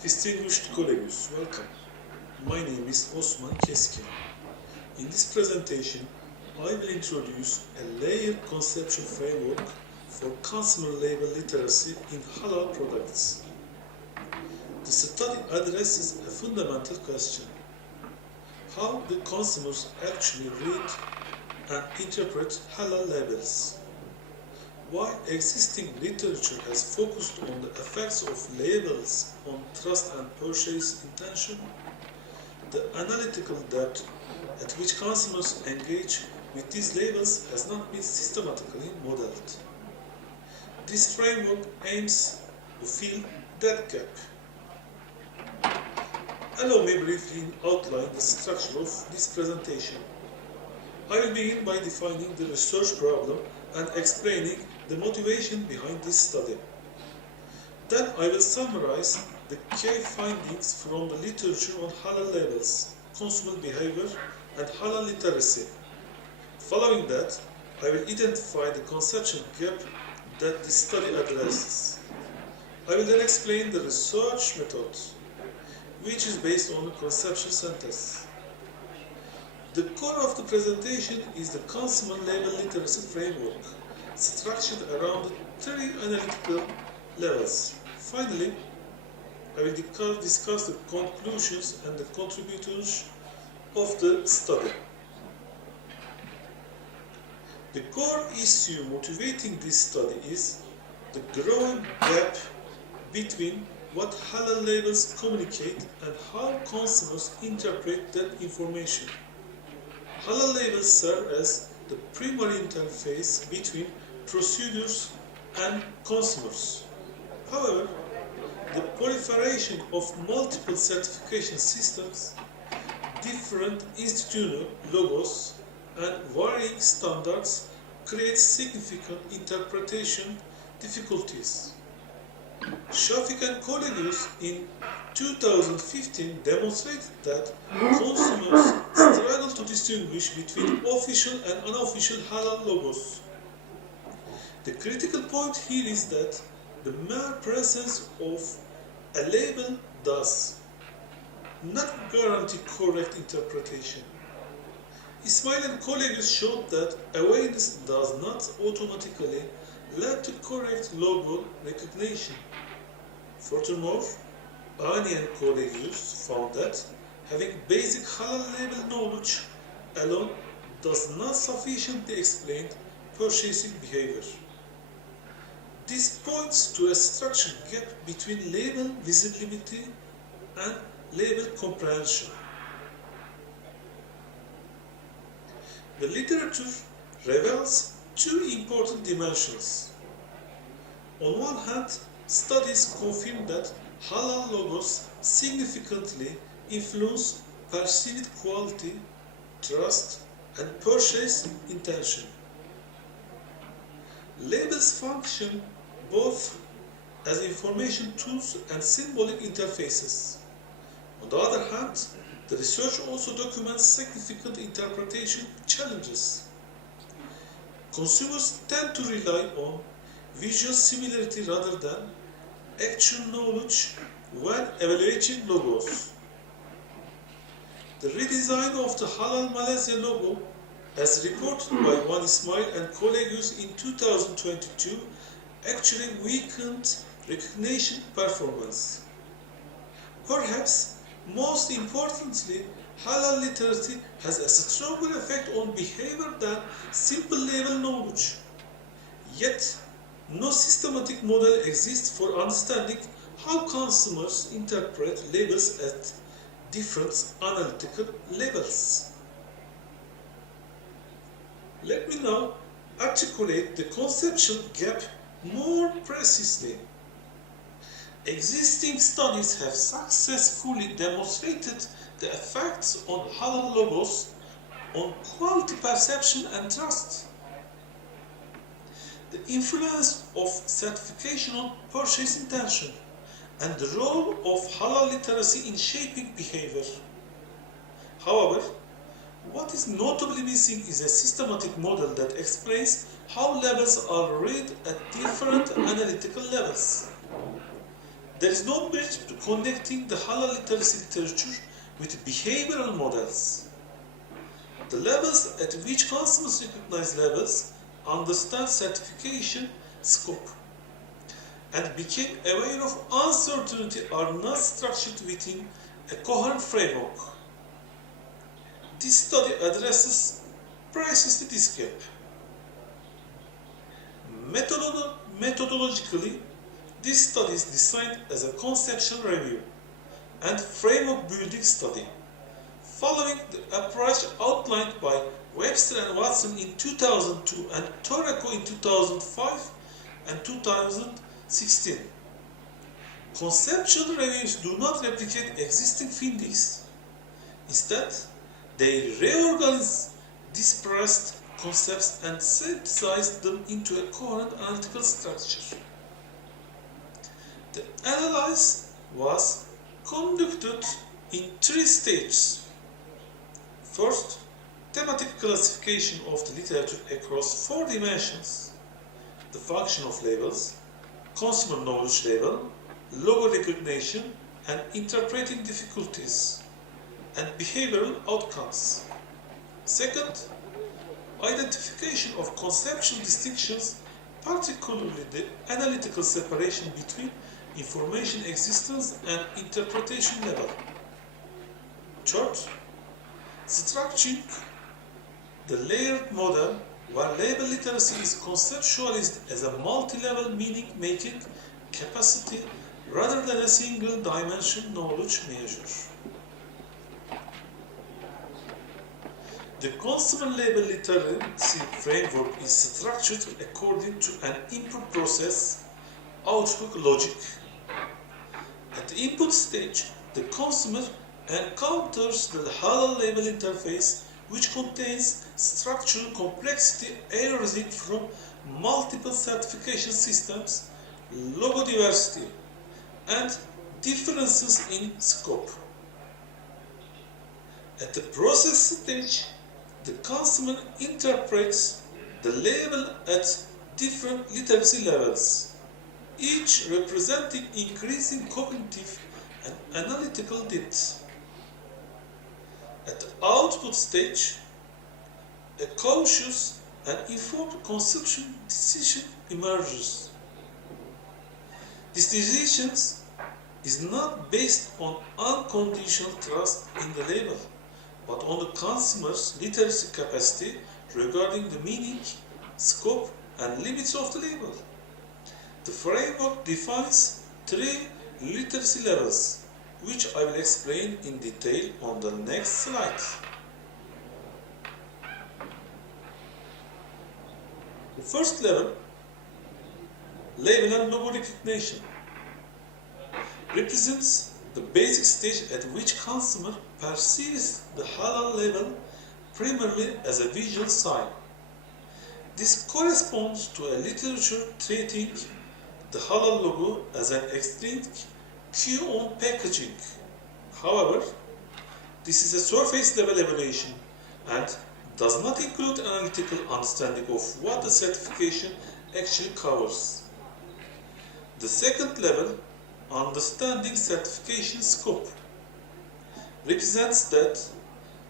Distinguished colleagues, welcome. My name is Osman KESKİN. In this presentation, I will introduce a layered conceptual framework for consumer label literacy in halal products. The study addresses a fundamental question: how do consumers actually read and interpret halal labels? While existing literature has focused on the effects of labels on trust and purchase intention, the analytical depth at which consumers engage with these labels has not been systematically modeled. This framework aims to fill that gap. Allow me briefly outline the structure of this presentation. I will begin by defining the research problem and explaining the motivation behind this study. Then I will summarize the key findings from the literature on halal labels, consumer behavior, and halal literacy. Following that, I will identify the conceptual gap that this study addresses. I will then explain the research method, which is based on the conceptual synthesis. The core of the presentation is the consumer label literacy framework, structured around three analytical levels. Finally, I will discuss the conclusions and the contributors of the study. The core issue motivating this study is the growing gap between what halal labels communicate and how consumers interpret that information. Halal labels serve as the primary interface between producers and consumers. However, the proliferation of multiple certification systems, different institutional logos, and varying standards creates significant interpretation difficulties. Shafik and colleagues in 2015 demonstrated that consumers struggle to distinguish between official and unofficial halal logos. The critical point here is that the mere presence of a label does not guarantee correct interpretation. Ismail and colleagues showed that awareness does not automatically lead to correct logo recognition. Furthermore, Ani and colleagues found that having basic halal label knowledge alone does not sufficiently explain purchasing behavior. This points to a structural gap between label visibility and label comprehension. The literature reveals two important dimensions. On one hand, studies confirm that halal logos significantly influence perceived quality, trust, and purchase intention. Labels function both as information tools and symbolic interfaces. On the other hand, the research also documents significant interpretation challenges. Consumers tend to rely on visual similarity rather than actual knowledge when evaluating logos. The redesign of the Halal Malaysia logo, as reported by Wan Ismail and colleagues in 2022, actually weakened recognition performance. Perhaps most importantly, halal literacy has a stronger effect on behavior than simple label knowledge. Yet, no systematic model exists for understanding how consumers interpret labels at different analytical levels. Let me now articulate the conceptual gap more precisely. Existing studies have successfully demonstrated the effects on halal logos on quality perception and trust. The influence of certification on purchase intention and the role of halal literacy in shaping behavior. However, what is notably missing is a systematic model that explains how labels are read at different analytical levels. There is no bridge to connecting the halal literacy literature with behavioral models. The levels at which consumers recognize levels, understand certification scope, and became aware of uncertainty are not structured within a coherent framework. This study addresses precisely this gap. Methodologically, this study is designed as a conceptual review and framework building study, following the approach outlined by Webster and Watson in 2002 and Torreco in 2005 and 2016. Conceptual reviews do not replicate existing findings. Instead, they reorganize dispersed concepts and synthesize them into a coherent analytical structure. The analysis was conducted in 3 stages. First, thematic classification of the literature across 4 dimensions: the function of labels, consumer knowledge level, logo recognition and interpreting difficulties, and behavioral outcomes. Second, identification of conceptual distinctions, particularly the analytical separation between information existence and interpretation level. Third, structuring the layered model where label literacy is conceptualized as a multi-level meaning-making capacity rather than a single-dimension knowledge measure. The consumer label literacy framework is structured according to an input process output logic. At the input stage, the consumer encounters the halal label interface, which contains structural complexity arising from multiple certification systems, logo diversity, and differences in scope. At the process stage, the consumer interprets the label at different literacy levels, each representing increasing cognitive and analytical depth. At the output stage, a cautious and informed consumption decision emerges. This decision is not based on unconditional trust in the label, but on the consumer's literacy capacity regarding the meaning, scope, and limits of the label. The framework defines 3 literacy levels, which I will explain in detail on the next slide. The first level, label and logo recognition, represents the basic stage at which consumer perceives the halal label primarily as a visual sign. This corresponds to a literature treating the halal logo as an extrinsic cue on packaging. However, this is a surface level evaluation and does not include analytical understanding of what the certification actually covers. The second level, understanding certification scope, represents that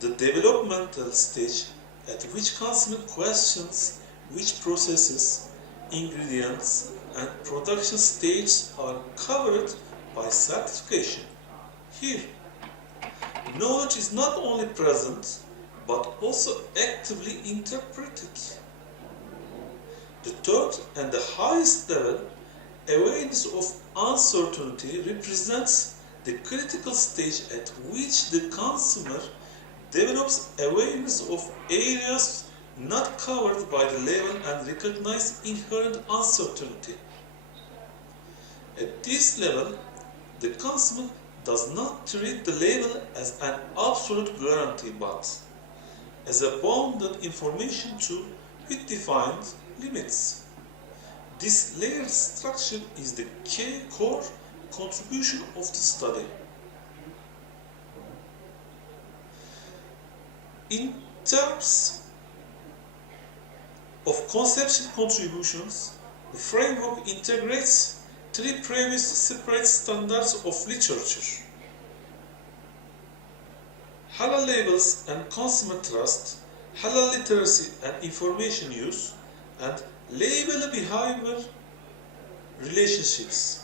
the developmental stage at which consumer questions which processes, ingredients, and production stages are covered by certification. Here, knowledge is not only present but also actively interpreted. The third and the highest level, awareness of uncertainty, represents the critical stage at which the consumer develops awareness of areas not covered by the label and recognize inherent uncertainty. At this level, the consumer does not treat the label as an absolute guarantee but as a bounded information tool with defined limits. This layered structure is the key core contribution of the study. In terms of conceptual contributions, the framework integrates three previously separate standards of literature: Halal labels and consumer trust, Halal literacy and information use, and label behavior relationships.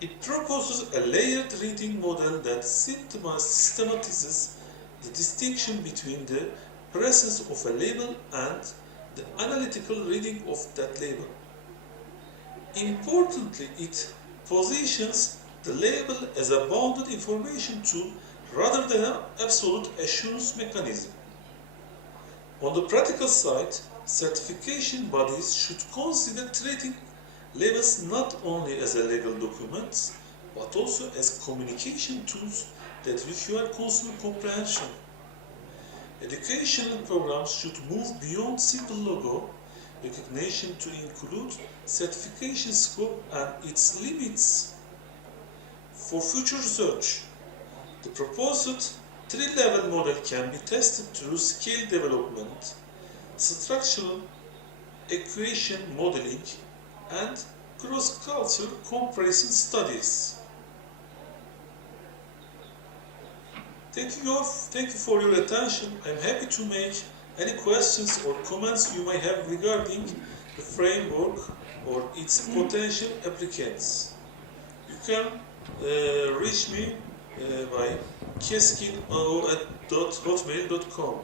It proposes a layered reading model that systematizes the distinction between the presence of a label and the analytical reading of that label. Importantly, it positions the label as a bounded information tool rather than an absolute assurance mechanism. On the practical side, certification bodies should consider treating labels not only as a legal documents, but also as communication tools that require consumer comprehension. Educational programs should move beyond simple logo recognition to include certification scope and its limits. For future research, the proposed three-level model can be tested through scale development, structural equation modeling, and cross-cultural comparison studies. Thank you for your attention. I'm happy to make any questions or comments you may have regarding the framework or its potential applicants. You can reach me by keskin@hotmail.com.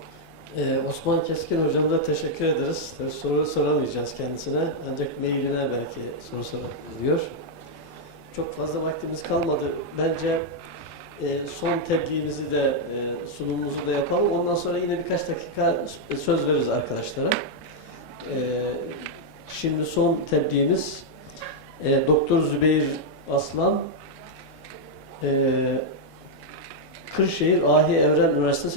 Osman Keskin hocamıza teşekkür ederiz. Soru soramayacağız kendisine, ancak mailine belki soru sorabiliyor. Çok fazla vaktimiz kalmadı. Bence son tebliğimizi de sunumumuzu da yapalım. Ondan sonra yine birkaç dakika söz veririz arkadaşlara. Şimdi son tebliğimiz Doktor Zübeyir Aslan, Kırşehir Ahi Evren Üniversitesi